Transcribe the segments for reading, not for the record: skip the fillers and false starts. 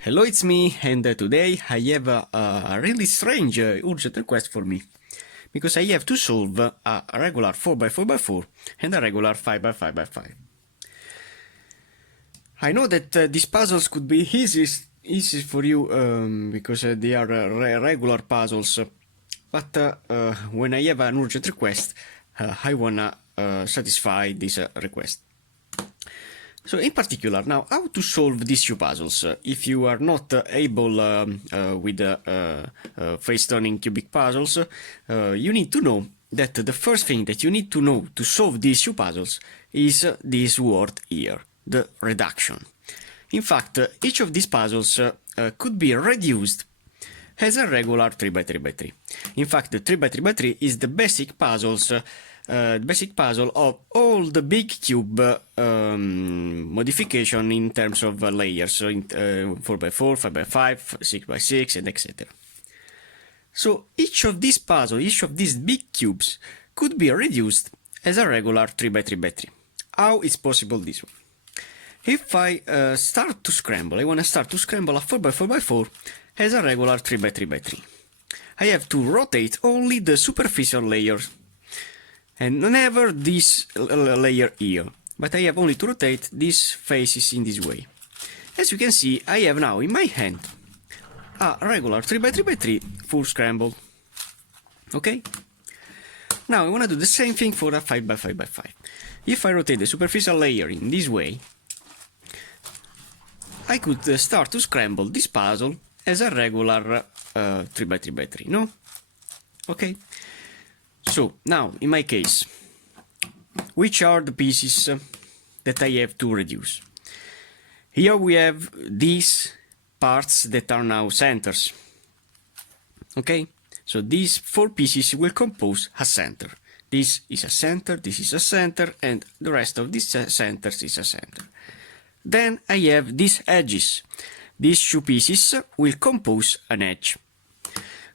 Hello, it's me, and today I have a really strange urgent request for me, because I have to solve a regular 4x4x4 and a regular 5x5x5. I know that these puzzles could be easy for you because they are regular puzzles, but when I have an urgent request, I wanna satisfy this request. So in particular, now how to solve these two puzzles? If you are not able with face-turning cubic puzzles, you need to know that the first thing that you need to know to solve these two puzzles is this word here, the reduction. In fact, each of these puzzles could be reduced as a regular 3x3x3. In fact, the 3x3x3 is the basic puzzles basic puzzle of all the big cube modification in terms of layers, so in 4x4, 5x5, 6x6, and etc. So each of these puzzles, each of these big cubes could be reduced as a regular 3x3x3. How is possible this one? If I start to scramble, I want to start to scramble a 4x4x4 as a regular 3x3x3. I have to rotate only the superficial layers and never this layer here, but I have only to rotate these faces in this way. As you can see, I have now in my hand a regular 3x3x3 full scramble. Okay? Now I want to do the same thing for a 5x5x5. If I rotate the superficial layer in this way, I could start to scramble this puzzle as a regular 3x3x3, no? Okay? So, now, in my case, which are the pieces that I have to reduce? Here we have these parts that are now centers. Okay? So these four pieces will compose a center. This is a center, this is a center, and the rest of these centers is a center. Then I have these edges. These two pieces will compose an edge,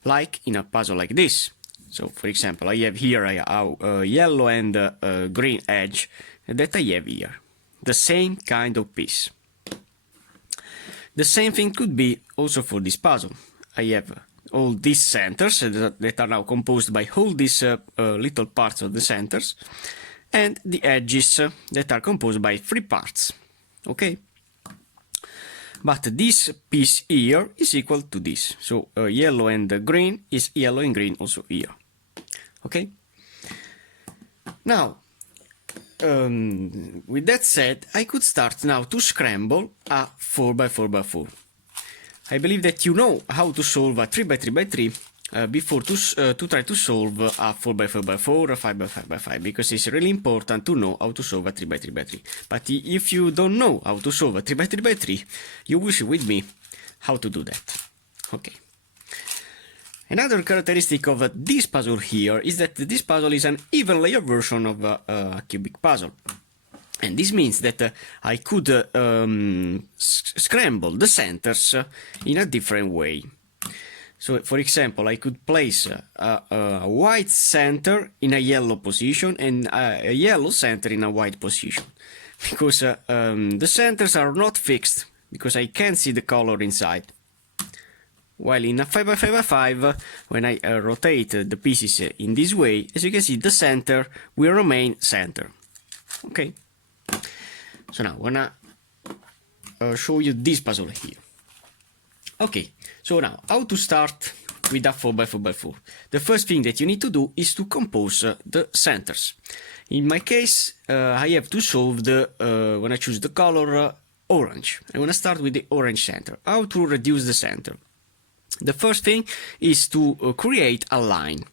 like in a puzzle like this. So, for example, I have here a yellow and green edge that I have here. The same kind of piece. The same thing could be also for this puzzle. I have all these centers that are now composed by all these little parts of the centers, and the edges that are composed by three parts. Okay? But this piece here is equal to this. So yellow and green is yellow and green also here. Okay? Now, with that said, I could start now to scramble a 4x4x4. I believe that you know how to solve a 3x3x3 before to try to solve a 4x4x4 or a 5x5x5, because it's really important to know how to solve a 3x3x3. But if you don't know how to solve a 3x3x3, you will see with me how to do that. Okay. Another characteristic of this puzzle here is that this puzzle is an even layer version of a cubic puzzle. And this means that I could scramble the centers in a different way. So, for example, I could place a white center in a yellow position and a yellow center in a white position. Because the centers are not fixed, because I can't see the color inside. While in a 5x5x5, when I rotate the pieces in this way, as you can see, the center will remain center. Okay? So now, I'm gonna show you this puzzle here. Okay, so now, how to start with a 4x4x4? The first thing that you need to do is to compose the centers. In my case, I have to solve when I choose the color orange. I want to start with the orange center. How to reduce the center? The first thing is to create a line.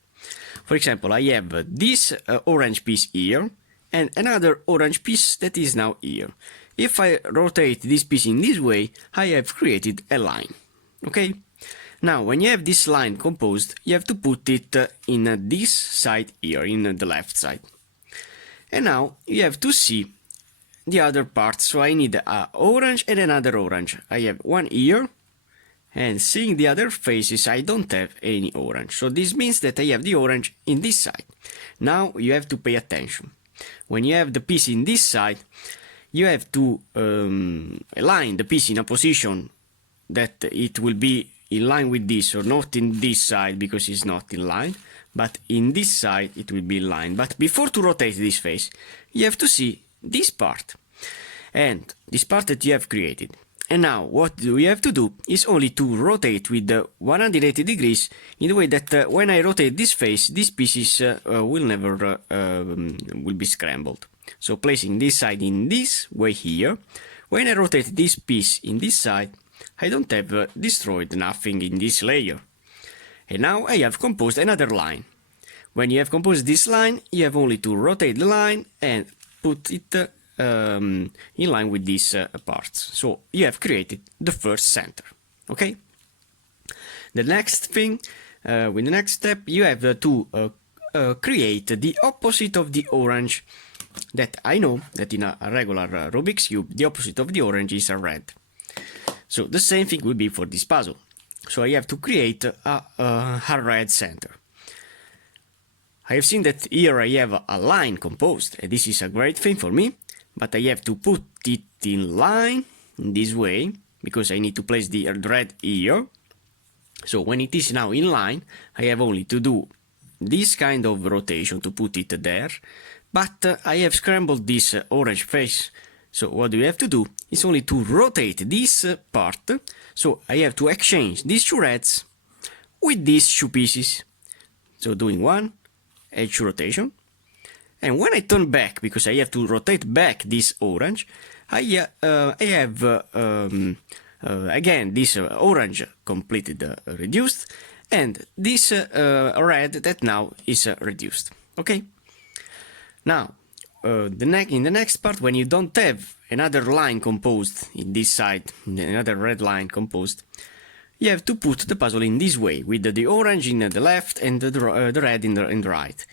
For example, I have this orange piece here and another orange piece that is now here. If I rotate this piece in this way, I have created a line. Okay? Now, when you have this line composed, you have to put it in this side here, in the left side. And now you have to see the other part. So I need an orange and another orange. I have one here. And seeing the other faces, I don't have any orange. So this means that I have the orange in this side. Now you have to pay attention. When you have the piece in this side, you have to align the piece in a position that it will be in line with this, or not in this side because it's not in line, but in this side it will be in line. But before to rotate this face, you have to see this part, and this part that you have created. And now what we have to do is only to rotate with the 180 degrees in the way that when I rotate this face, these pieces will never will be scrambled. So placing this side in this way here, when I rotate this piece in this side, I don't have destroyed nothing in this layer. And now I have composed another line. When you have composed this line, you have only to rotate the line and put it in line with these parts. So you have created the first center. Okay? The next thing, with the next step, you have to create the opposite of the orange. That I know that in a regular Rubik's Cube, the opposite of the orange is a red. So the same thing will be for this puzzle. So I have to create a red center. I have seen that here I have a line composed, and this is a great thing for me, but I have to put it in line in this way, because I need to place the red here. So when it is now in line, I have only to do this kind of rotation to put it there. But I have scrambled this orange face, so what we have to do is only to rotate this part, so I have to exchange these two reds with these two pieces. So doing one, edge rotation, and when I turn back, because I have to rotate back this orange, I have again this orange completed reduced, and this red that now is reduced. Okay? Now, in the next part, when you don't have another line composed in this side, another red line composed, you have to put the puzzle in this way, with the orange in the left and the red in the right.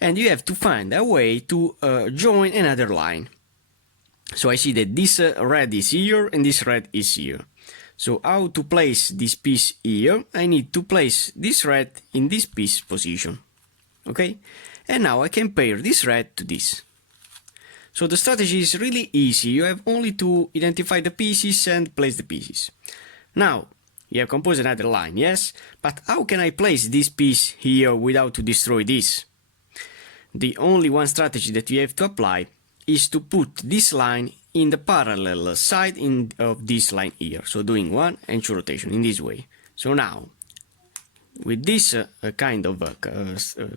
And you have to find a way to join another line. So I see that this red is here and this red is here. So how to place this piece here? I need to place this red in this piece position. Okay? And now I can pair this red to this. So the strategy is really easy. You have only to identify the pieces and place the pieces. Now, you have composed another line, yes? But how can I place this piece here without to destroy this? The only one strategy that you have to apply is to put this line in the parallel side of this line here. So doing one and two rotation in this way. So now, with this kind of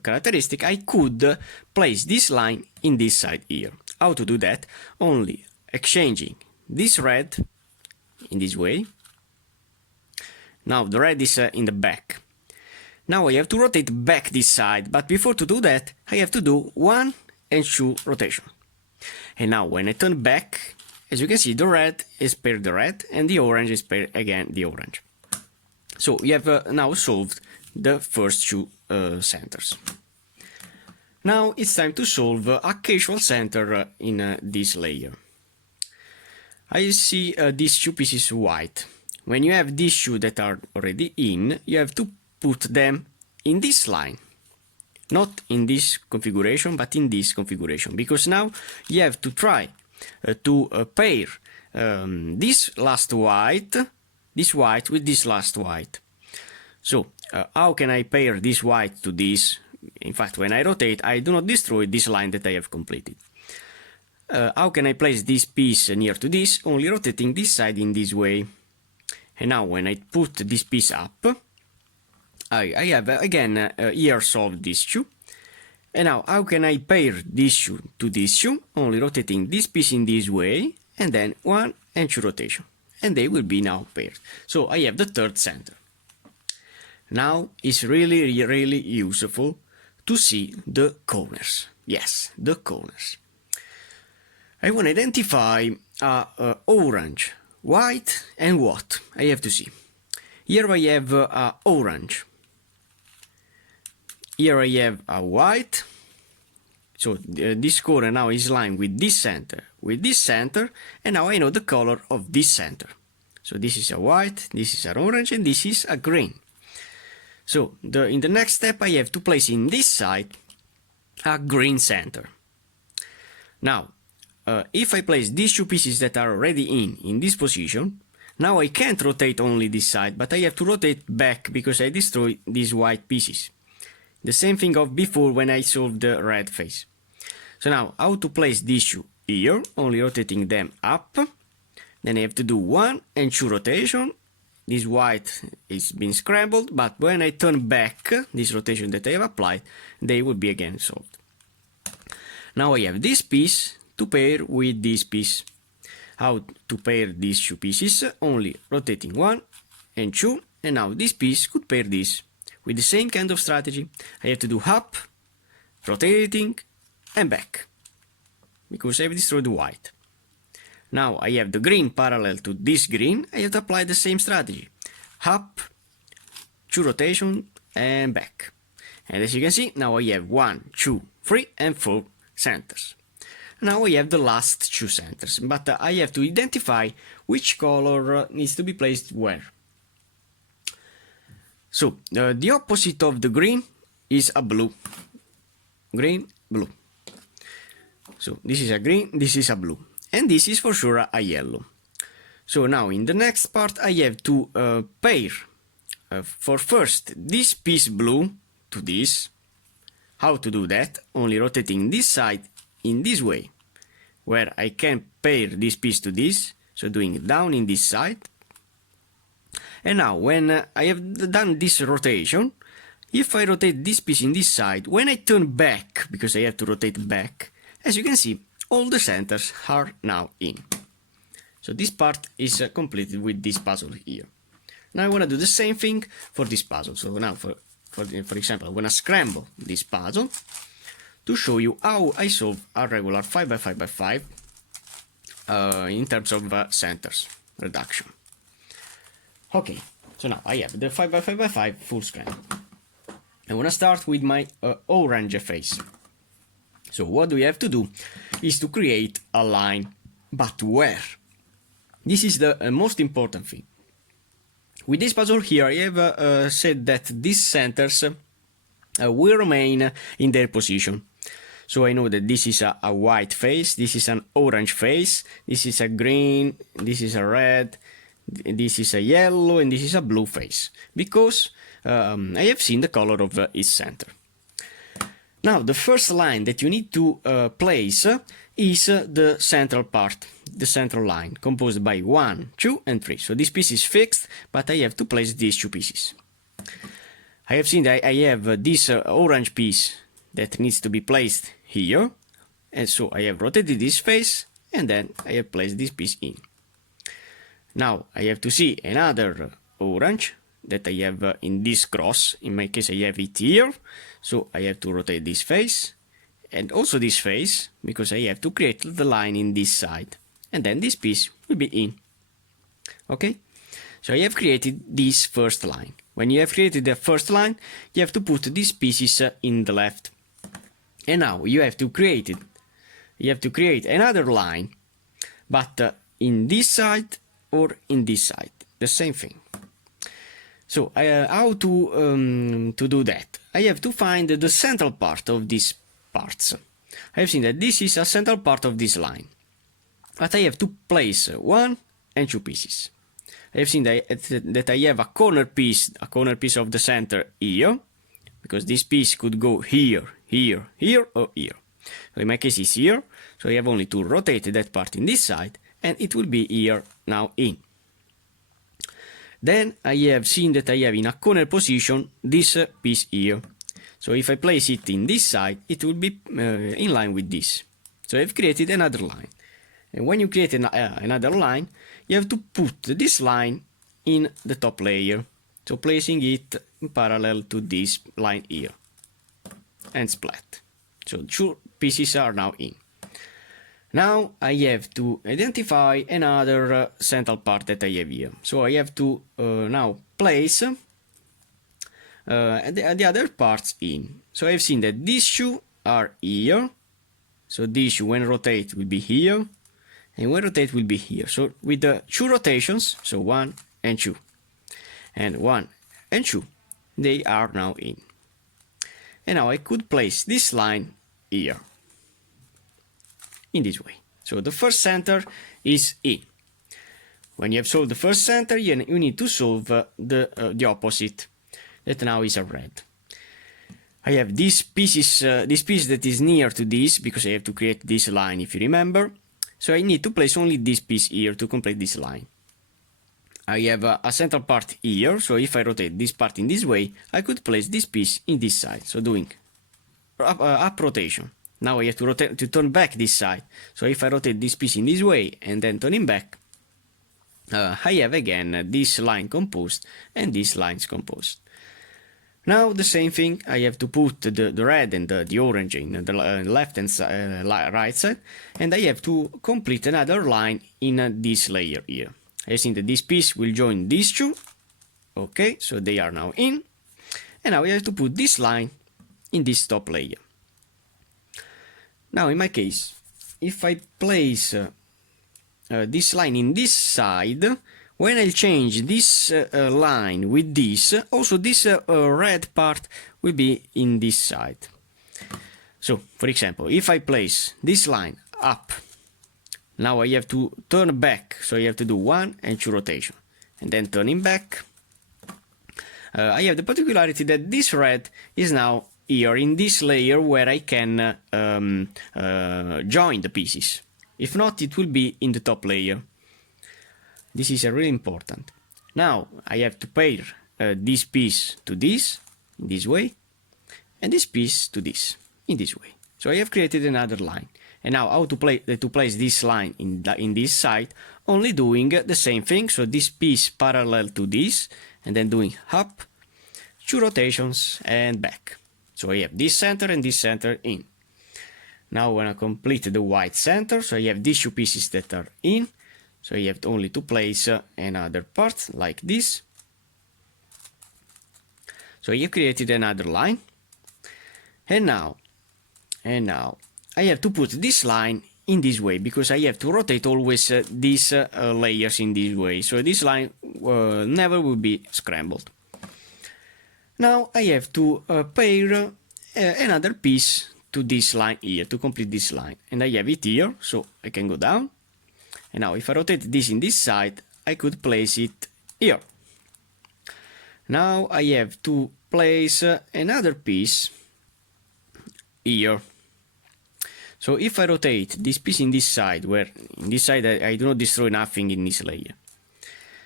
characteristic, I could place this line in this side here. How to do that? Only exchanging this red in this way. Now the red is in the back. Now I have to rotate back this side, but before to do that, I have to do one and two rotation. And now when I turn back, as you can see, the red is paired the red and the orange is paired again the orange. So you have now solved the first two centers. Now it's time to solve a casual center in this layer. I see these two pieces white. When you have these two that are already in, you have to put them in this line. Not in this configuration, but in this configuration. Because now you have to try to pair this last white, with this last white. So, how can I pair this white to this? In fact, when I rotate, I do not destroy this line that I have completed. How can I place this piece near to this? Only rotating this side in this way. And now when I put this piece up, I have again here solved this two. And now how can I pair this two to this two? Only rotating this piece in this way, and then one and two rotation. And they will be now paired. So I have the third center. Now it's really useful to see the corners. Yes, the corners. I want to identify orange, white and what? I have to see. Here I have orange. Here I have a white. So this corner now is lined with this center, and now I know the color of this center. So this is a white, this is an orange, and this is a green. So in the next step I have to place in this side a green center. Now, if I place these two pieces that are already in this position, Now I can't rotate only this side, but I have to rotate back because I destroyed these white pieces. The same thing of before when I solved the red face. So now, how to place these two here, only rotating them up. Then I have to do 1 and 2 rotation. This white is being scrambled, but when I turn back this rotation that I have applied, they will be again solved. Now I have this piece to pair with this piece. How to pair these two pieces? Only rotating 1 and 2, and now this piece could pair this with the same kind of strategy. I have to do up, rotating, and back, because I have destroyed the white. Now I have the green parallel to this green, I have to apply the same strategy. Up, 2 rotation, and back. And as you can see, now I have 1, 2, 3, and 4 centers. Now I have the last 2 centers, but I have to identify which color needs to be placed where. So, the opposite of the green is a blue. Green, blue. So, this is a green, this is a blue. And this is for sure a yellow. So now in the next part I have to pair for first this piece blue to this. How to do that? Only rotating this side in this way, where I can pair this piece to this, so doing it down in this side. And now when I have done this rotation, if I rotate this piece in this side, when I turn back, because I have to rotate back, as you can see, all the centers are now in. So this part is completed with this puzzle here. Now I want to do the same thing for this puzzle. So now for example, I'm going to scramble this puzzle to show you how I solve a regular 5x5x5 in terms of centers reduction. Okay, so now I have the 5x5x5 full scramble. I want to start with my orange face. So what we have to do is to create a line, but where? This is the most important thing. With this puzzle here, I have said that these centers will remain in their position. So I know that this is a white face, this is an orange face, this is a green, this is a red, this is a yellow, and this is a blue face, because I have seen the color of its center. Now, the first line that you need to place is the central part, the central line, composed by 1, 2, and 3. So this piece is fixed, but I have to place these 2 pieces. I have seen that I have this orange piece that needs to be placed here, and so I have rotated this face, and then I have placed this piece in. Now, I have to see another orange that I have in this cross. In my case, I have it here, so I have to rotate this face and also this face, because I have to create the line in this side, and then this piece will be in. Okay, so I have created this first line. When you have created the first line, you have to put these pieces in the left, and now you have to create it. You have to create another line, but in this side or in this side, the same thing. So how to do that? I have to find the central part of these parts. I have seen that this is a central part of this line, but I have to place 1 and 2 pieces. I have seen that I have a corner piece of the center here, because this piece could go here, here, here, or here. So in my case it's here, so I have only to rotate that part in this side, and it will be here now in. Then I have seen that I have in a corner position this piece here. So if I place it in this side, it will be in line with this. So I've created another line. And when you create another line, you have to put this line in the top layer. So placing it in parallel to this line here. And splat. So 2 pieces are now in. Now I have to identify another central part that I have here. So I have to now place the other parts in. So I've seen that these 2 are here. So these 2 when rotate will be here, and when rotate will be here. So with the 2 rotations, so 1 and 2, and 1 and 2, they are now in. And now I could place this line here, in this way. So the first center is in. when you have solved the first center, you need to solve the opposite, that now is a red. I have this piece that is near to this, because I have to create this line, if you remember. So I need to place only this piece here to complete this line. I have a central part here, so if I rotate this part in this way, I could place this piece in this side, so doing up rotation. Now I have to turn back this side, so if I rotate this piece in this way and then turning back, I have again this line composed and these lines composed. Now the same thing, I have to put the red and the orange in the left and right side, and I have to complete another line in this layer here. I think that this piece will join these two. Okay, so they are now in, and now I have to put this line in this top layer. Now in my case, if I place this line in this side, when I change this line with this, also this red part will be in this side. So, for example, if I place this line up, now I have to turn back, so I have to do 1 and 2 rotation, and then turning back. I have the particularity that this red is now here in this layer where I can join the pieces. If not, it will be in the top layer. This is really important. Now I have to pair this piece to this, in this way, and this piece to this, in this way. So I have created another line. And now how to place this line in this side, only doing the same thing, so this piece parallel to this, and then doing up, 2 rotations, and back. So I have this center and this center in. Now when I complete the white center, so I have these 2 pieces that are in, so you have only to place another part like this. So you created another line, and now I have to put this line in this way, because I have to rotate always these layers in this way, so this line never will be scrambled. Now I have to pair another piece to this line here to complete this line, and I have it here, so I can go down, and now if I rotate this in this side, I could place it here. Now I have to place another piece here. So if I rotate this piece in this side, where in this side I do not destroy nothing in this layer.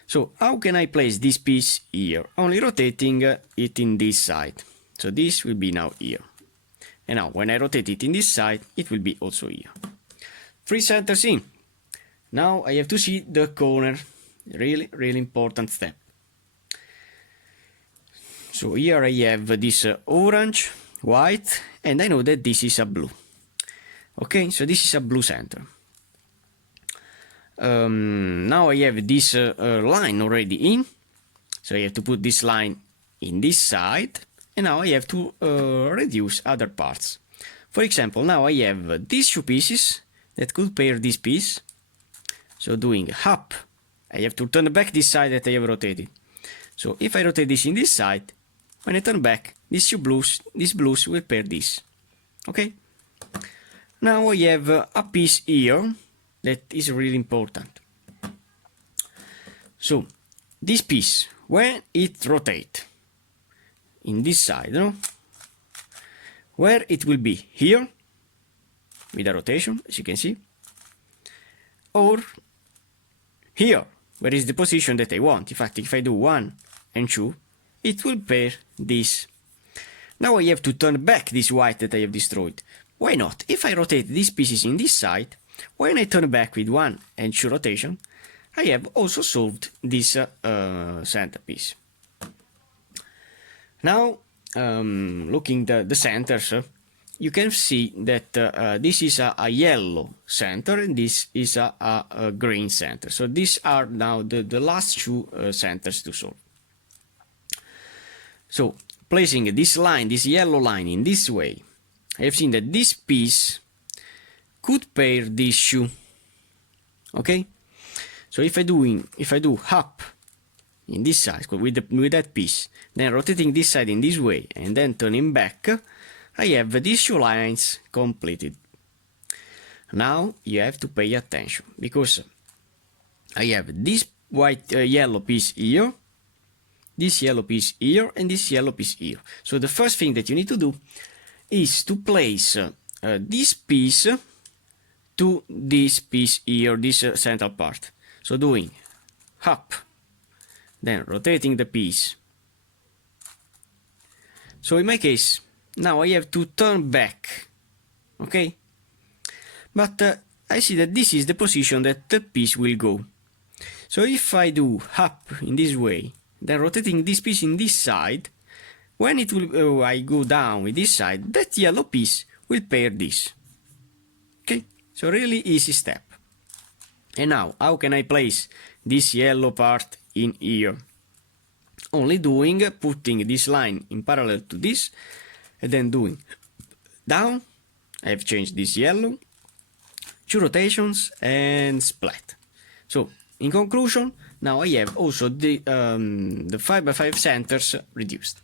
So how can I place this piece here? Only rotating it in this side. So this will be now here. And now when I rotate it in this side, it will be also here. 3 centers in. Now I have to see the corner. Really important step. So here I have this orange, white, and I know that this is a blue. Okay, so this is a blue center. Now I have this line already in, so I have to put this line in this side, and now I have to reduce other parts. For example, now I have these 2 pieces that could pair this piece, so doing up, I have to turn back this side that I have rotated. So if I rotate this in this side, when I turn back, these blues will pair this. Okay? Now I have a piece here that is really important. So this piece, when it rotates in this side, where it will be here with a rotation, as you can see, or here, where is the position that I want. In fact, if I do 1 and 2, it will pair this. Now I have to turn back this white that I have destroyed. Why not? If I rotate these pieces in this side, when I turn back with 1 and 2 rotation, I have also solved this centerpiece. Now, looking the centers, you can see that this is a yellow center and this is a green center. So these are now the last 2 centers to solve. So placing this line, this yellow line in this way, I have seen that this piece could pair this shoe. Okay, so if I do up in this side with that piece, then rotating this side in this way and then turning back, I have these 2 lines completed. Now you have to pay attention, because I have this yellow piece here, this yellow piece here, and this yellow piece here. So the first thing that you need to do is to place this piece to this piece here, this central part. So doing up, then rotating the piece. So in my case, now I have to turn back, okay? But I see that this is the position that the piece will go. So if I do up in this way, then rotating this piece in this side, when it will I go down with this side, that yellow piece will pair this. Okay, so really easy step. And now, how can I place this yellow part in here? Only doing, putting this line in parallel to this, and then doing down. I have changed this yellow, 2 rotations, and splat. So, in conclusion, now I have also the 5x5 centers reduced.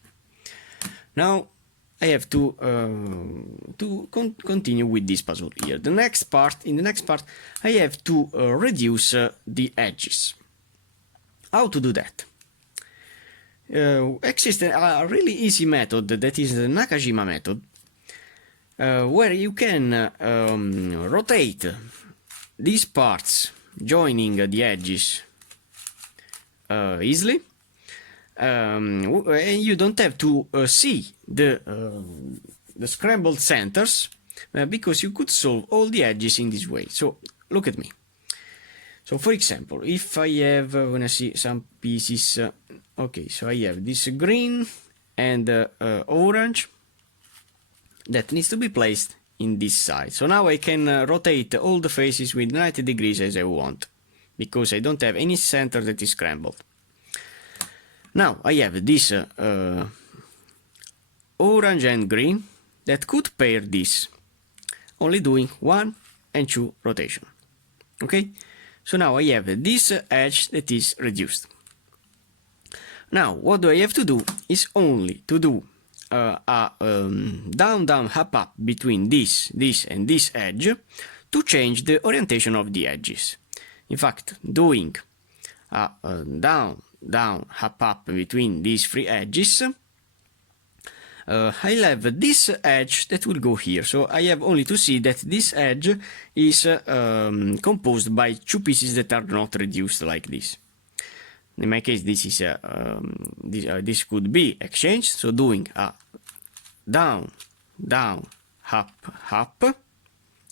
Now I have to continue with this puzzle here. In the next part, I have to reduce the edges. How to do that? Exists a really easy method that is the Nakajima method, where you can rotate these parts joining the edges easily, and you don't have to see the scrambled centers, because you could solve all the edges in this way. So look at me. So for example, if I have, when I see some pieces, okay, so I have this green and orange that needs to be placed in this side. So now I can rotate all the faces with 90 degrees as I want, because I don't have any center that is scrambled. Now I have this orange and green that could pair this, only doing 1 and 2 rotation. Okay, so now I have this edge that is reduced. Now what do I have to do is only to do a down down up up between this and this edge to change the orientation of the edges. In fact, doing a down down up up between these 3 edges, I'll have this edge that will go here. So I have only to see that this edge is composed by 2 pieces that are not reduced like this. In my case, this is this could be exchanged. So doing a down down up up.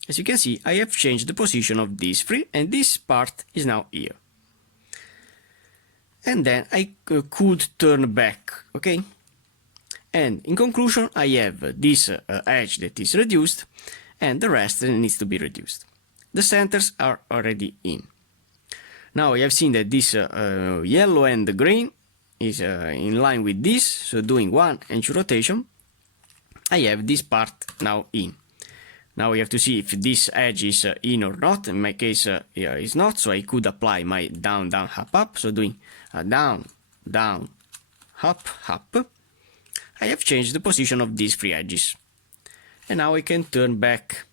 As you can see, I have changed the position of these 3, and this part is now here. And then I could turn back, okay? And in conclusion, I have this edge that is reduced, and the rest needs to be reduced. The centers are already in. Now I have seen that this yellow and the green is in line with this, so doing 1 and 2 rotation, I have this part now in. Now we have to see if this edge is in or not. In my case, it's not, so I could apply my down, down, up, up. So doing down, down, up, up. I have changed the position of these 3 edges. And now I can turn back.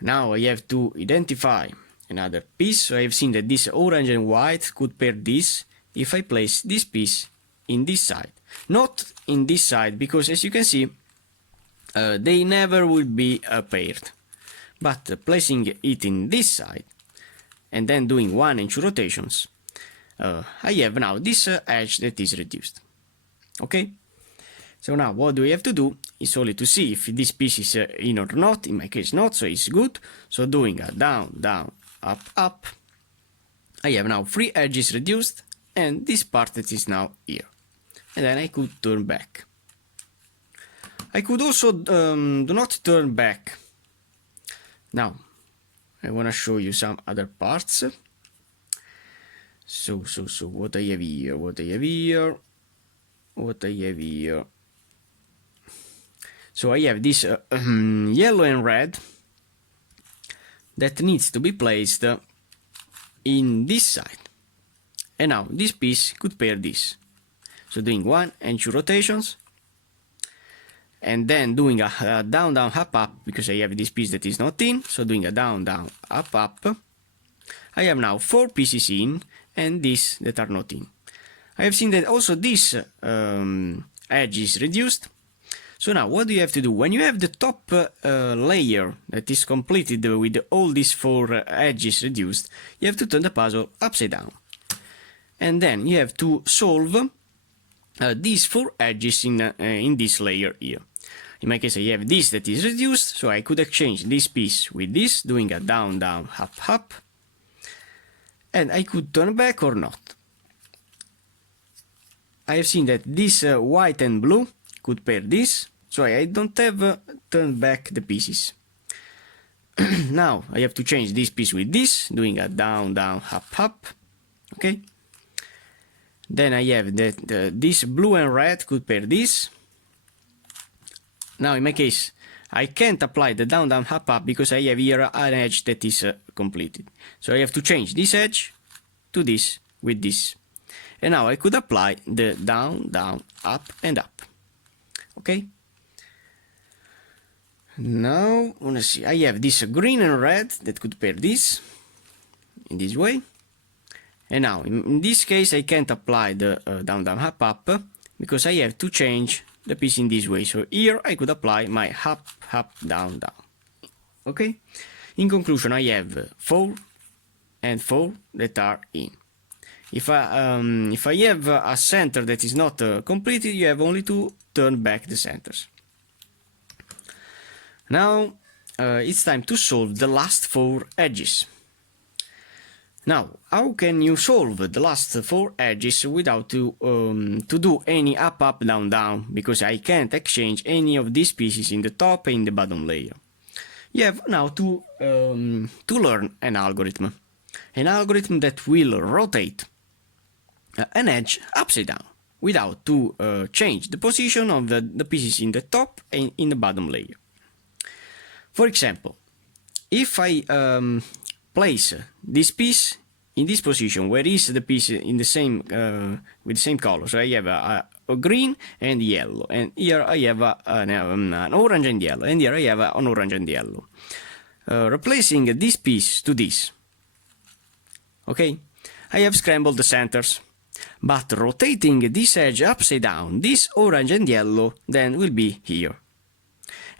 Now I have to identify another piece. So I have seen that this orange and white could pair this if I place this piece in this side. Not in this side, because as you can see, they never will be paired. But placing it in this side and then doing 1 and 2 rotations, I have now this edge that is reduced. Okay? So now what do we have to do is only to see if this piece is in or not. In my case not, so it's good. So doing a down, down, up, up. I have now 3 edges reduced, and this part that is now here. And then I could turn back. I could also do not turn back. Now, I want to show you some other parts. So, what I have here, what I have here, what I have here. So I have this yellow and red that needs to be placed in this side. And now this piece could pair this. So doing 1 and 2 rotations, and then doing a down, down, up, up, because I have this piece that is not in, so doing a down, down, up, up. I have now 4 pieces in and these that are not in. I have seen that also this edge is reduced. So now what do you have to do? When you have the top layer that is completed with all these 4 edges reduced, you have to turn the puzzle upside down. And then you have to solve these 4 edges in this layer here. In my case I have this that is reduced, so I could exchange this piece with this, doing a down, down, up, up. And I could turn back or not. I have seen that this white and blue could pair this, so I don't have turned back the pieces. Now I have to change this piece with this, doing a down, down, up, up. Okay. Then I have that this blue and red could pair this. Now in my case I can't apply the down, down, up, up because I have here an edge that is completed. So I have to change this edge to this with this. And now I could apply the down, down, up and up. Okay. Now, let's see, I have this green and red that could pair this in this way. And now, in this case, I can't apply the down, down, up, up because I have to change the piece in this way. So here I could apply my up, up, down, down. Okay. In conclusion, I have 4 and 4 that are in. If I have a center that is not completed, you have only to turn back the centers. Now it's time to solve the last 4 edges. Now, how can you solve the last 4 edges without to do any up, up, down, down? Because I can't exchange any of these pieces in the top and in the bottom layer. You have now to learn an algorithm that will rotate an edge upside down without to change the position of the pieces in the top and in the bottom layer. For example, if I place this piece in this position where is the piece in the same with the same color, so I have a green and yellow, and here I have an orange and yellow, and here I have an orange and yellow. Replacing this piece to this, okay, I have scrambled the centers, but rotating this edge upside down, this orange and yellow then will be here.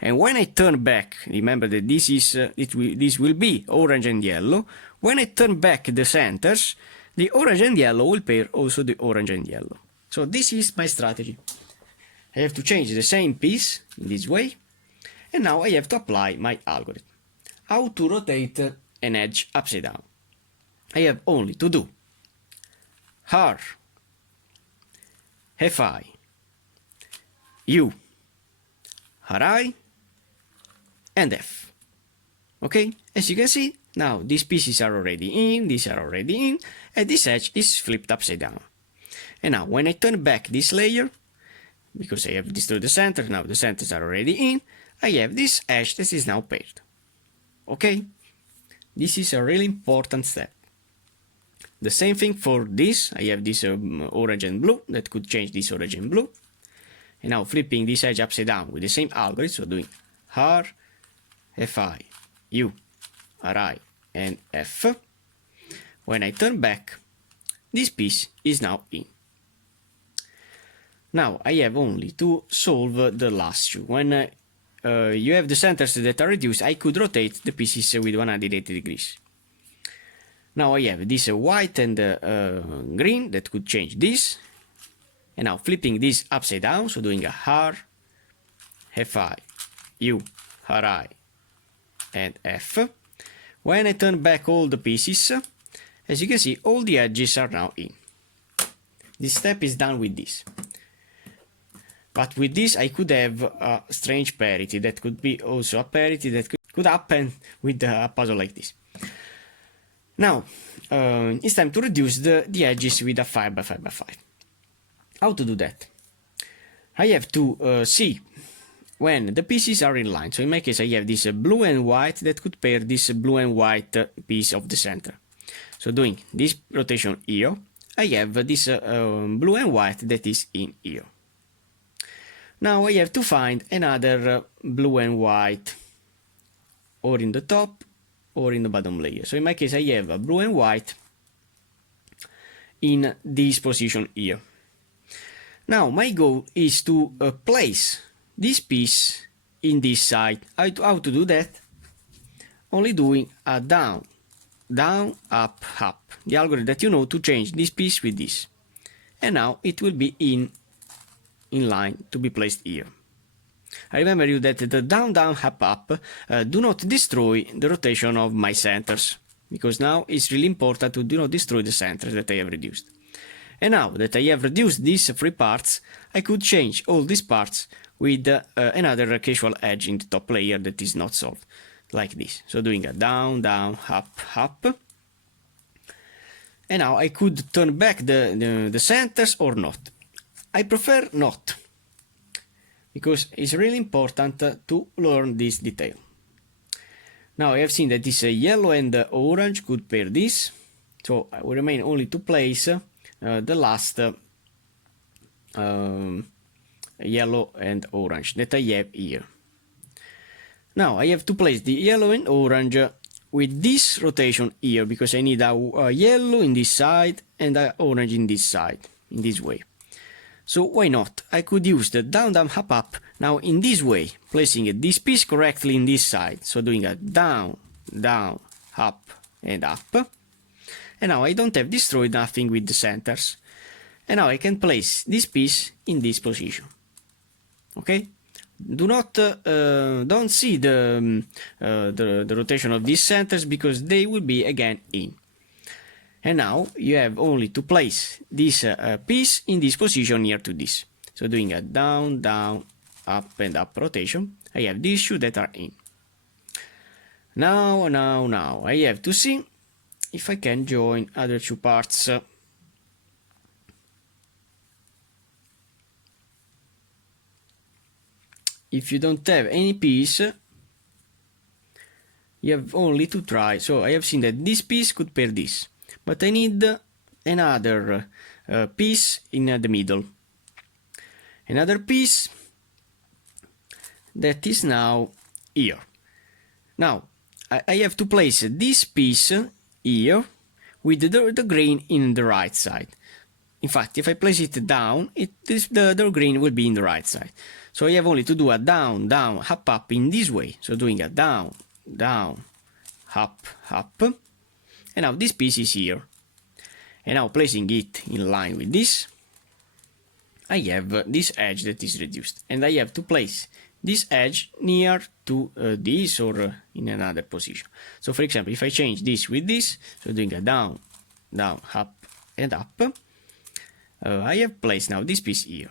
And when I turn back, remember that this will be orange and yellow. When I turn back the centers, the orange and yellow will pair also the orange and yellow. So this is my strategy. I have to change the same piece in this way, and now I have to apply my algorithm. How to rotate an edge upside down? I have only to do R, Fi, U, Ri, and F. Okay, as you can see, now these pieces are already in, these are already in, and this edge is flipped upside down. And now when I turn back this layer, because I have destroyed the center, now the centers are already in, I have this edge that is now paired. Okay, this is a really important step. The same thing for this, I have this orange and blue that could change this orange and blue. And now flipping this edge upside down with the same algorithm, so doing R, Fi, U, Ri, and F. When I turn back, this piece is now in. Now I have only to solve the last two. When you have the centers that are reduced, I could rotate the pieces with 180 degrees. Now I have this white and green that could change this. And now flipping this upside down, so doing a R, Fi, U, Ri, and F. When I turn back all the pieces, as you can see, all the edges are now in. This step is done with this. But with this, I could have a strange parity that could be also a parity that could happen with a puzzle like this. Now, it's time to reduce the edges with a 5x5x5. How to do that? I have to see when the pieces are in line. So in my case, I have this blue and white that could pair this blue and white piece of the center. So doing this rotation here, I have this blue and white that is in here. Now I have to find another blue and white, or in the top or in the bottom layer. So in my case I have a blue and white in this position here. Now my goal is to place this piece in this side. How to do that? Only doing a down, down, up, up. The algorithm that you know to change this piece with this. And now it will be in line to be placed here. I remember you that the down, down, up, up do not destroy the rotation of my centers, because now it's really important to do not destroy the centers that I have reduced. And now that I have reduced these three parts, I could change all these parts with another casual edge in the top layer that is not solved, like this. So doing a down, down, up, up. And now I could turn back the centers or not. I prefer not, because it's really important to learn this detail. Now I have seen that this yellow and orange could pair this, so I will remain only to place the last yellow and orange that I have here. Now I have to place the yellow and orange with this rotation here, because I need a yellow in this side and a orange in this side, in this way. So why not? I could use the down, down, up, up now in this way, placing this piece correctly in this side. So doing a down, down, up and up. And now I don't have destroyed nothing with the centers. And now I can place this piece in this position. Okay? Do not don't see the rotation of these centers, because they will be again in. And now you have only to place this piece in this position near to this. So doing a down, down, up and up rotation, I have these two that are in. Now I have to see if I can join other two parts. If you don't have any piece, you have only to try. So I have seen that this piece could pair this, but I need another piece in the middle. Another piece that is now here. Now I have to place this piece here with the green in the right side. In fact, if I place it down, the green will be in the right side. So I have only to do a down, down, up, up in this way. So doing a down, down, up, up. And now this piece is here. And now placing it in line with this, I have this edge that is reduced. And I have to place this edge near to this or in another position. So for example, if I change this with this, so doing a down, down, up and up, I have placed now this piece here.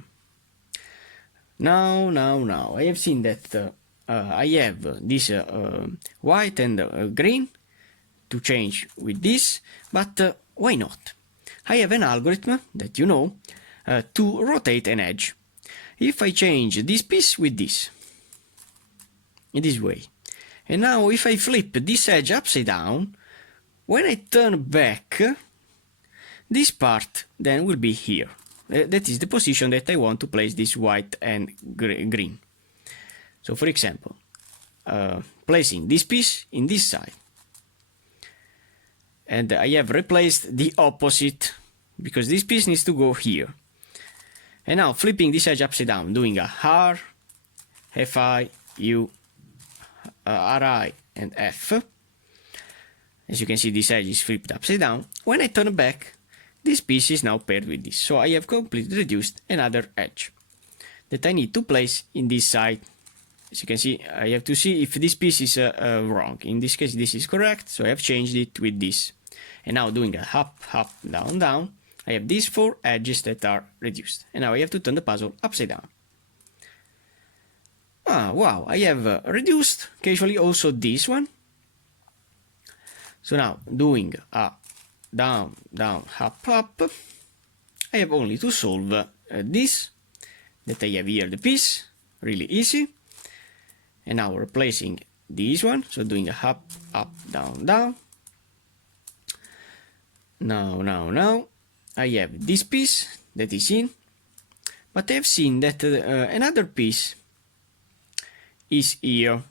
Now, I have seen that I have this white and green to change with this, but why not? I have an algorithm that you know to rotate an edge. If I change this piece with this, in this way, and now if I flip this edge upside down, when I turn back, this part then will be here. That is the position that I want to place this white and green. So for example, placing this piece in this side. And I have replaced the opposite, because this piece needs to go here. And now flipping this edge upside down, doing a R, Fi, U, Ri and F. As you can see, this edge is flipped upside down. When I turn back, this piece is now paired with this, so I have completely reduced another edge that I need to place in this side. As you can see, I have to see if this piece is wrong. In this case, this is correct, so I have changed it with this. And now doing a up, up, down, down, I have these four edges that are reduced. And now I have to turn the puzzle upside down. Ah, wow, I have reduced casually also this one. So now doing a down, down, up, up, I have only to solve this, that I have here the piece, really easy. And now replacing this one, so doing a up, up, down, down. Now, I have this piece that is in, but I have seen that another piece is here.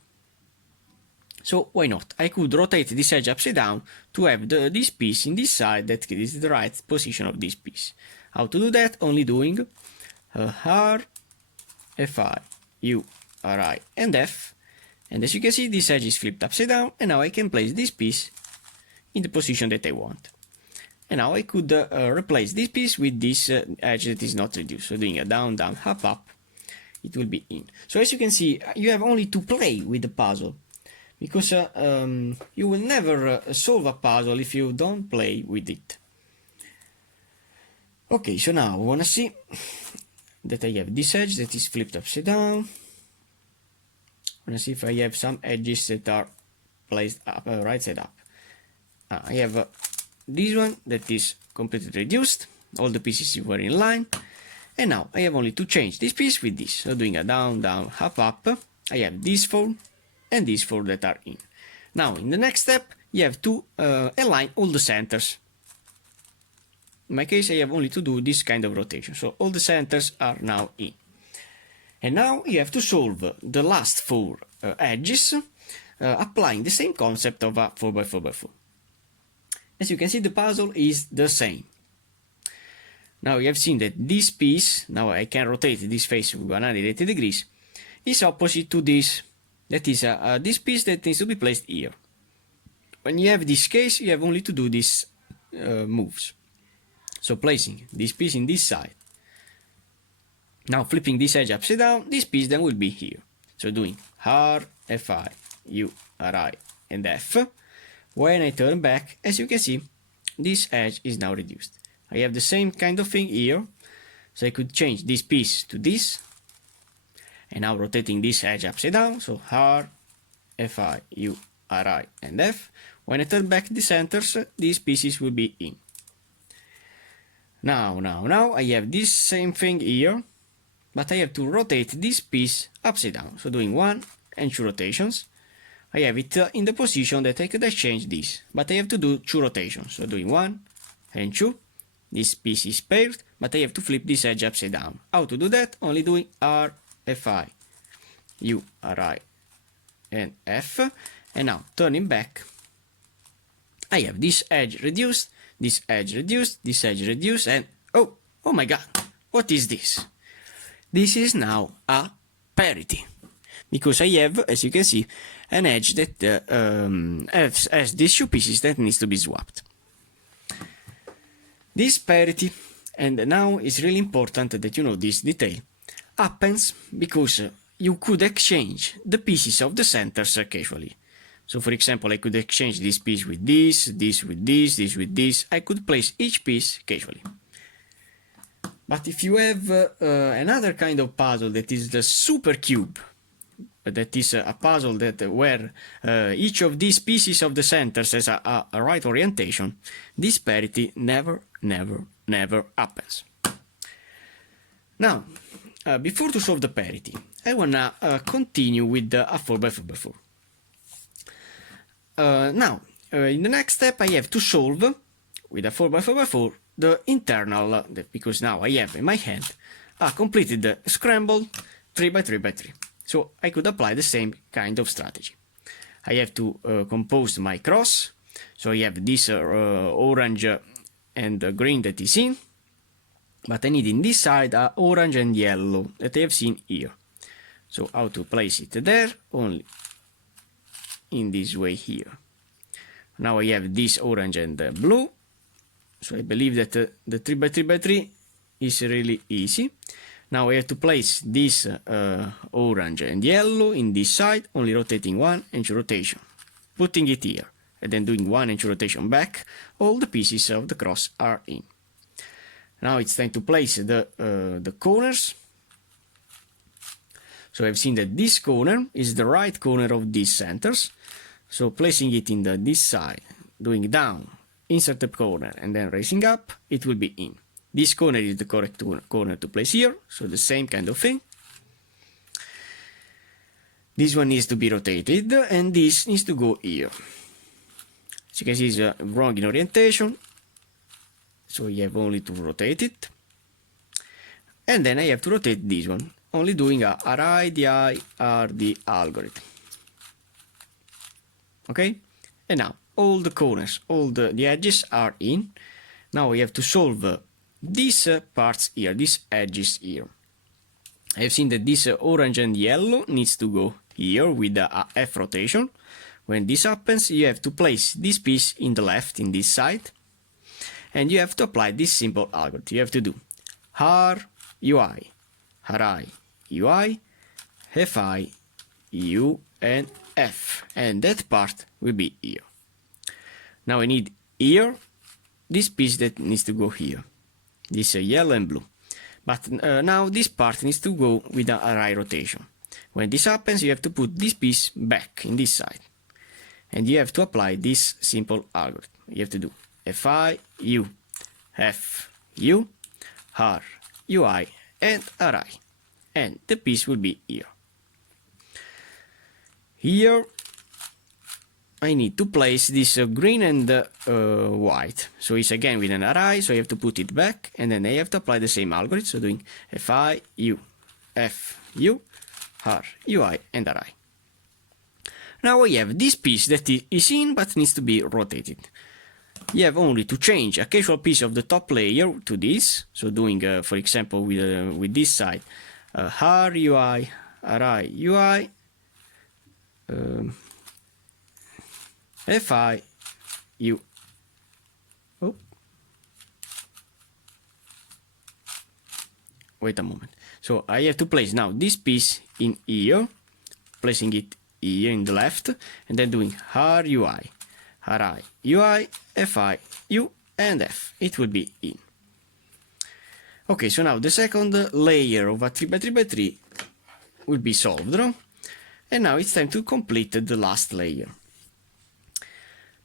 So why not? I could rotate this edge upside down to have this piece in this side that is the right position of this piece. How to do that? Only doing R, Fi, U, Ri, and F. And as you can see, this edge is flipped upside down, and now I can place this piece in the position that I want. And now I could replace this piece with this edge that is not reduced. So doing a down, down, up, up, it will be in. So as you can see, you have only to play with the puzzle, because you will never solve a puzzle if you don't play with it. Okay, so now we want to see that I have this edge that is flipped upside down. I want to see if I have some edges that are placed up, right side up. I have this one that is completely reduced, all the pieces were in line, and now I have only to change this piece with this. So doing a down, down, up, up, I have these four and these four that are in. Now in the next step you have to align all the centers. In my case I have only to do this kind of rotation, so all the centers are now in. And now you have to solve the last four edges applying the same concept of a 4x4x4. As you can see, the puzzle is the same. Now you have seen that this piece, now I can rotate this face with 180 degrees, is opposite to this. That is this piece that needs to be placed here. When you have this case, you have only to do these moves. So placing this piece in this side. Now flipping this edge upside down, this piece then will be here. So doing R, Fi, U, Ri, and F. When I turn back, as you can see, this edge is now reduced. I have the same kind of thing here, so I could change this piece to this, and now rotating this edge upside down, so R, Fi, U, Ri, and F. When I turn back the centers, these pieces will be in. Now I have this same thing here, but I have to rotate this piece upside down, so doing 1 and 2 rotations. I have it in the position that I could exchange this, but I have to do 2 rotations, so doing 1 and 2. This piece is paired, but I have to flip this edge upside down. How to do that? Only doing R, Fi, U, Ri, and F. And now turning back, I have this edge reduced, this edge reduced, this edge reduced, and oh my god, what is this? This is now a parity, because I have, as you can see, an edge that has these 2 pieces that needs to be swapped. This parity, and now it's really important that you know this detail, happens because you could exchange the pieces of the centers casually. So for example, I could exchange this piece with this, this with this with this. I could place each piece casually. But if you have another kind of puzzle that is the super cube, that is a puzzle that where each of these pieces of the centers has a right orientation, this parity never happens. Now, before to solve the parity, I wanna continue with a 4x4x4. Now, in the next step, I have to solve with a 4x4x4 the internal, because now I have in my hand a completed scrambled 3x3x3. So I could apply the same kind of strategy. I have to compose my cross. So I have this orange and green that is in, but I need in this side orange and yellow that I have seen here. So how to place it there? Only in this way here. Now I have this orange and blue. So I believe that the 3x3x3 is really easy. Now I have to place this orange and yellow in this side, only rotating 1 and 2 rotation, putting it here, and then doing 1 and 2 rotation back. All the pieces of the cross are in. Now it's time to place the corners. So I've seen that this corner is the right corner of these centers. So placing it in this side, doing down, insert the corner, and then raising up, it will be in. This corner is the correct corner to place here, so the same kind of thing. This one needs to be rotated, and this needs to go here. As you can see, it's wrong in orientation, so you have only to rotate it. And then I have to rotate this one, only doing a RI, DI, RD algorithm. okay? And now all the corners, all the edges are in. Now we have to solve these parts here, these edges here. I have seen that this orange and yellow needs to go here with the F rotation. When this happens, you have to place this piece in the left, in this side, and you have to apply this simple algorithm. You have to do har UI, harai UI, fi u and f, and that part will be here. Now I need here this piece that needs to go here, this yellow and blue. But now this part needs to go with a array rotation. When this happens, you have to put this piece back in this side. And you have to apply this simple algorithm. You have to do fi u, f u, har ui, and array. And the piece will be here. Here I need to place this green and white. So it's again with an array, so I have to put it back, and then I have to apply the same algorithm, so doing fi u, f u, har ui, and array. Now I have this piece that is in but needs to be rotated. You have only to change a casual piece of the top layer to this, so doing for example with this side har ui, array ui, fi u. Oh. Wait a moment. So I have to place now this piece in here, placing it here in the left, and then doing har ui, harai ui, fi u, and f. It will be in. Okay, so now the second layer of a 3x3x3 will be solved, no? And now it's time to complete the last layer.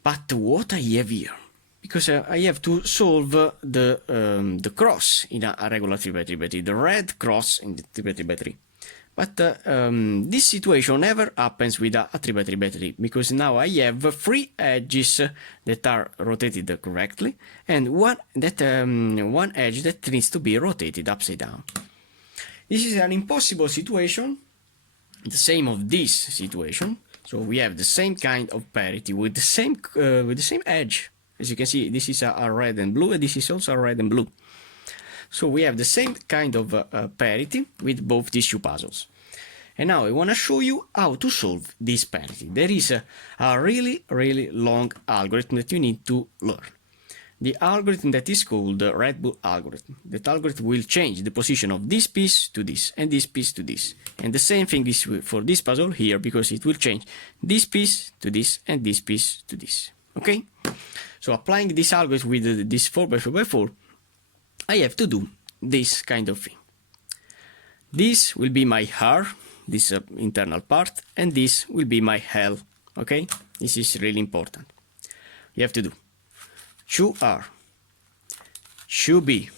But what I have here? Because I have to solve the cross in a regular 3x3x3, the red cross in the 3x3x3. But this situation never happens with a 3x3x3, because now I have 3 edges that are rotated correctly, and one edge that needs to be rotated upside down. This is an impossible situation, the same of this situation. So we have the same kind of parity with the same edge. As you can see, this is a red and blue, and this is also a red and blue. So we have the same kind of parity with both these two puzzles. And now I want to show you how to solve this parity. There is a really long algorithm that you need to learn. The algorithm that is called the Red Bull algorithm. That algorithm will change the position of this piece to this, and this piece to this. And the same thing is for this puzzle here, because it will change this piece to this, and this piece to this. Okay? So applying this algorithm with this 4x4x4, I have to do this kind of thing. This will be my har, this internal part, and this will be my hell. Okay? This is really important. You have to do chu r, chu b,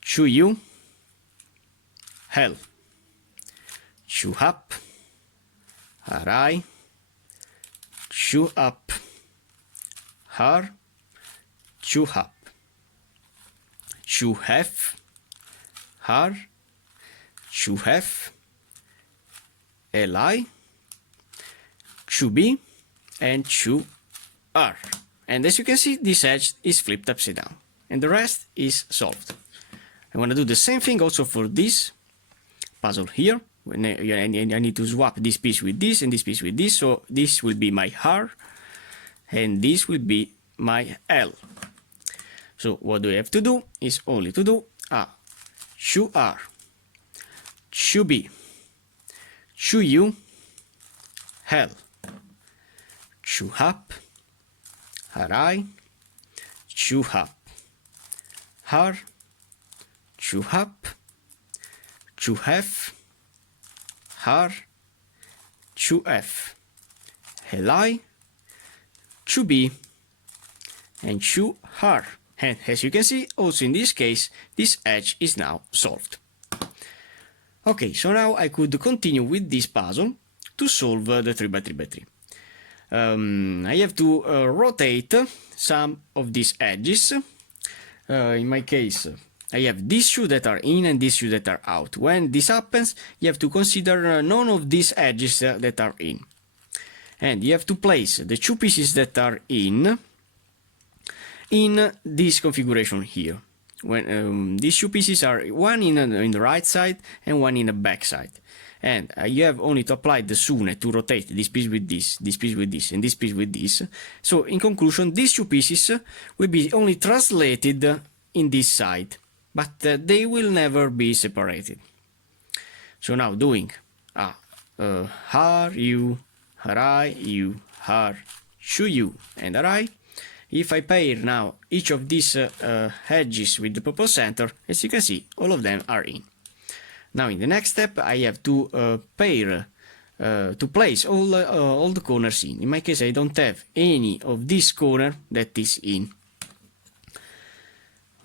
chu u, hell, chu up, harai, chu up, har, chu up, chu hef, har, chu hef, li, chu b, and chu r. And as you can see, this edge is flipped upside down, and the rest is solved. I want to do the same thing also for this puzzle here. When I need to swap this piece with this and this piece with this, so this will be my har, and this will be my L. So what do I have to do is only to do a chu R, chu B, chu U, L, chu up, harai, chu up, har, chu up, chu F, har, chu F, helai, chu B, and chu har. And as you can see, also in this case, this edge is now solved. Okay, so now I could continue with this puzzle to solve the 3x3x3. I have to rotate some of these edges. In my case, I have these two that are in and these two that are out. When this happens, you have to consider none of these edges that are in. and you have to place the two pieces that are in this configuration here. When these two pieces are one in the right side and one in the back side, and you have only to apply the Sune to rotate this piece with this piece with this, and this piece with this. So in conclusion, these two pieces will be only translated in this side, but they will never be separated. So now doing har, you, harai, you, har, shu, you, and harai. If I pair now each of these edges with the purple center, as you can see, all of them are in. Now in the next step, I have to pair, to place all the corners in. In my case, I don't have any of this corner that is in.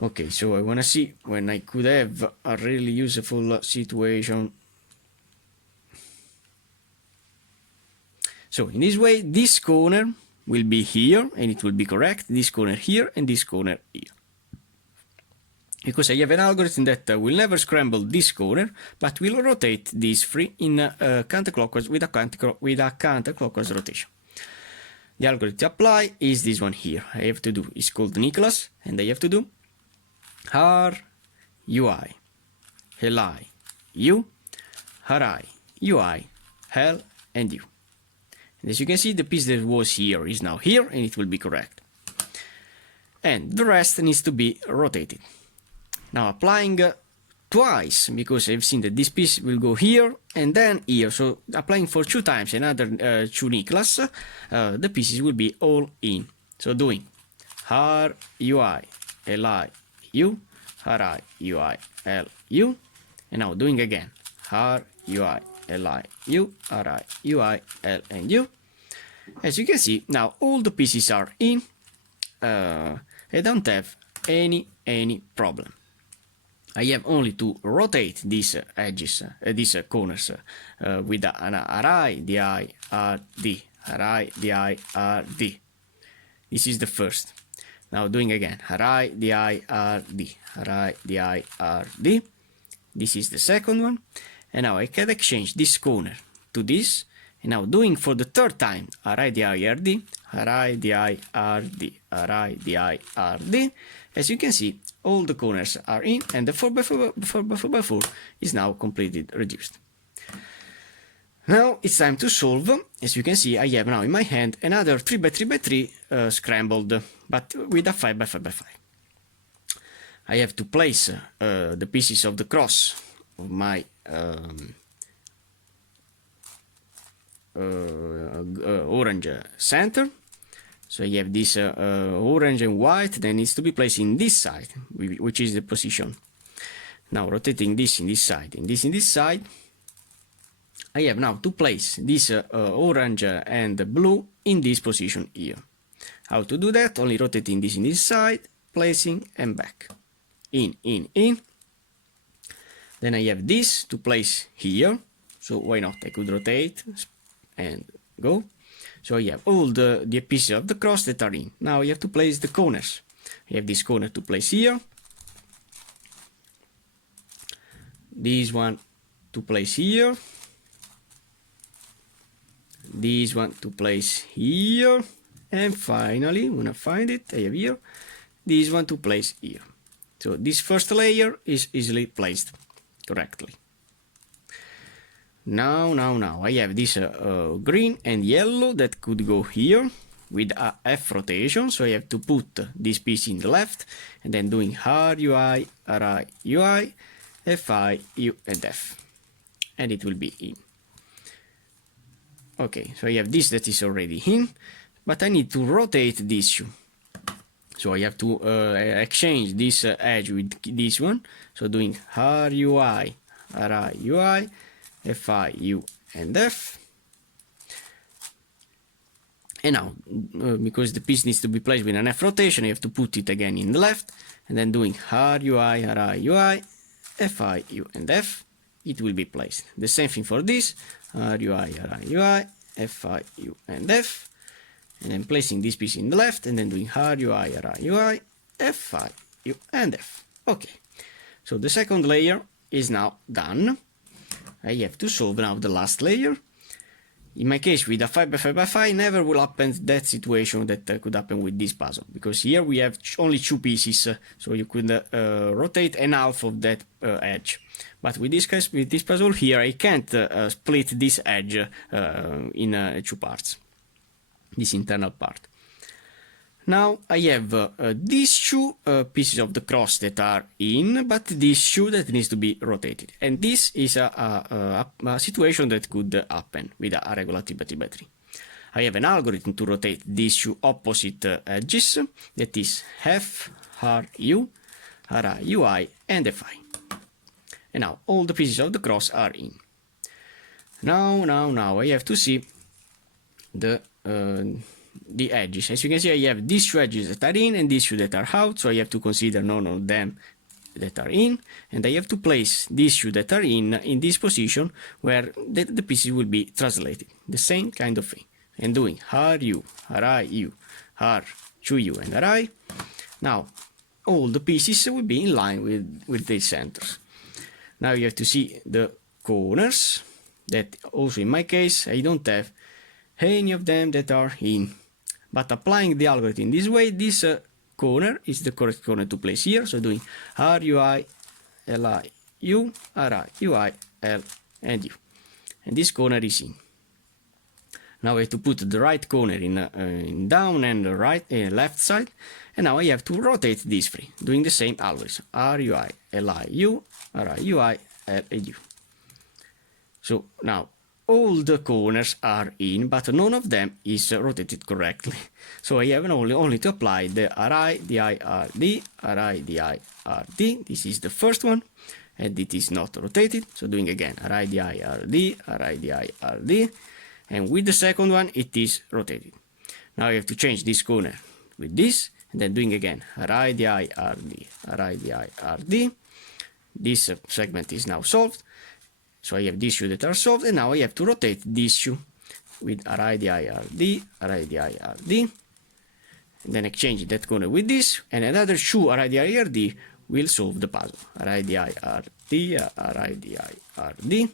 Okay, so I want to see when I could have a really useful situation. So in this way, this corner will be here, and it will be correct, this corner here, and this corner here. Because I have an algorithm that will never scramble this corner, but will rotate these three in counterclockwise with a counterclockwise rotation. The algorithm to apply is this one here. I have to do, it's called Nicholas, and I have to do har, ui, helai, u, harai, ui, hel, and u. As you can see, the piece that was here is now here, and it will be correct. And the rest needs to be rotated. Now applying twice, because I've seen that this piece will go here and then here, so applying for 2 times another 2 Nicholas, the pieces will be all in. So doing har, ui, li, u, harai, ui, l, u, and now doing again har, ui, li, u, harai, ui, l, and u. As you can see, now all the pieces are in. I don't have any problem. I have only to rotate these edges, these corners, with an harai, di, rd, harai, di, rd. This is the first. Now doing again harai, di, rd, harai, di, rd. This is the second one. And now I can exchange this corner to this. And now doing for the third time, harai, di, rd, harai, di, rd, harai, di, rd. As you can see, all the corners are in, and the 4x4 is now completely reduced. Now it's time to solve. As you can see, I have now in my hand another 3x3x3 scrambled, but with a 5x5x5. I have to place the pieces of the cross of my orange center. So I have this orange and white that needs to be placed in this side, which is the position. Now rotating this in this side and this in this side, I have now to place this orange and blue in this position here. How to do that? Only rotating this in this side, placing and back. In. Then I have this to place here. So why not? I could rotate and go. So you have all the pieces of the cross that are in. Now you have to place the corners. You have this corner to place here. This one to place here. This one to place here. And finally, when I find it, I have here, this one to place here. So this first layer is easily placed correctly. Now, I have this green and yellow that could go here with a F rotation, so I have to put this piece in the left, and then doing har, ui, harai, ui, fi, u, and f, and it will be in. Okay, so I have this that is already in, but I need to rotate this shoe. So I have to exchange this edge with this one, so doing har, ui, harai, ui, fi, u, and f. And now, because the piece needs to be placed with an F rotation, you have to put it again in the left, and then doing har, ui, harai, ui, fi, u, and f, it will be placed. The same thing for this, har, ui, harai, ui, fi, u, and f, and then placing this piece in the left, and then doing har, ui, harai, ui, fi, u, and f. Okay, so the second layer is now done. I have to solve now the last layer. in my case, with a 5x5x5, never will happen that situation that could happen with this puzzle, because here we have only 2 pieces, so you could rotate an half of that edge. But with this case, with this puzzle here, I can't split this edge in 2 parts, this internal part. Now I have these 2 pieces of the cross that are in, but these 2 that needs to be rotated. And this is a situation that could happen with a regular T/T battery. I have an algorithm to rotate these 2 opposite edges, that is F, R, U, R, I, U, I, and F, I. And now all the pieces of the cross are in. Now I have to see the edges. As you can see, I have these 2 edges that are in and these 2 that are out, so I have to consider none of them that are in, and I have to place these 2 that are in this position where the pieces will be translated. The same kind of thing. And doing R, U, R, I, U, R, 2U, and R, I. Now all the pieces will be in line with these centers. Now you have to see the corners, that also in my case I don't have any of them that are in. But applying the algorithm this way, this corner is the correct corner to place here. So doing R, U, I, L, I, U, R, I, U, I, L, and U. And this corner is in. Now I have to put the right corner in down and the right left side. And now I have to rotate these 3, doing the same algorithm. R, U, I, L, I, U, R, I, U, I, L, and U. So now all the corners are in, but none of them is rotated correctly. So I have only to apply the Ri, di, Rd, Ri, di, Rd. This is the first one, and it is not rotated. So doing again Ri, di, Rd, Ri, di, Rd. And with the second one, it is rotated. Now I have to change this corner with this, and then doing again Ri, di, Rd, Ri, di, Rd. This segment is now solved. So I have these 2 that are solved, and now I have to rotate these 2 with Ri, di, Rd, Ri, di, Rd. And then exchange that corner with this, and another 2 Ri, di, Rd will solve the puzzle. Ri, di, Rd, Ri, di, Rd.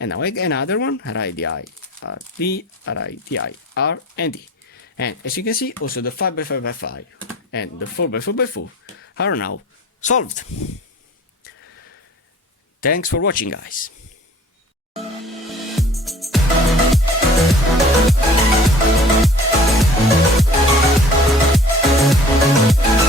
And now another one, Ri, di, Rd, Ri, di, R, and D. And as you can see, also the 5x5x5 and the 4x4x4 are now solved. Thanks for watching, guys. We'll be right back.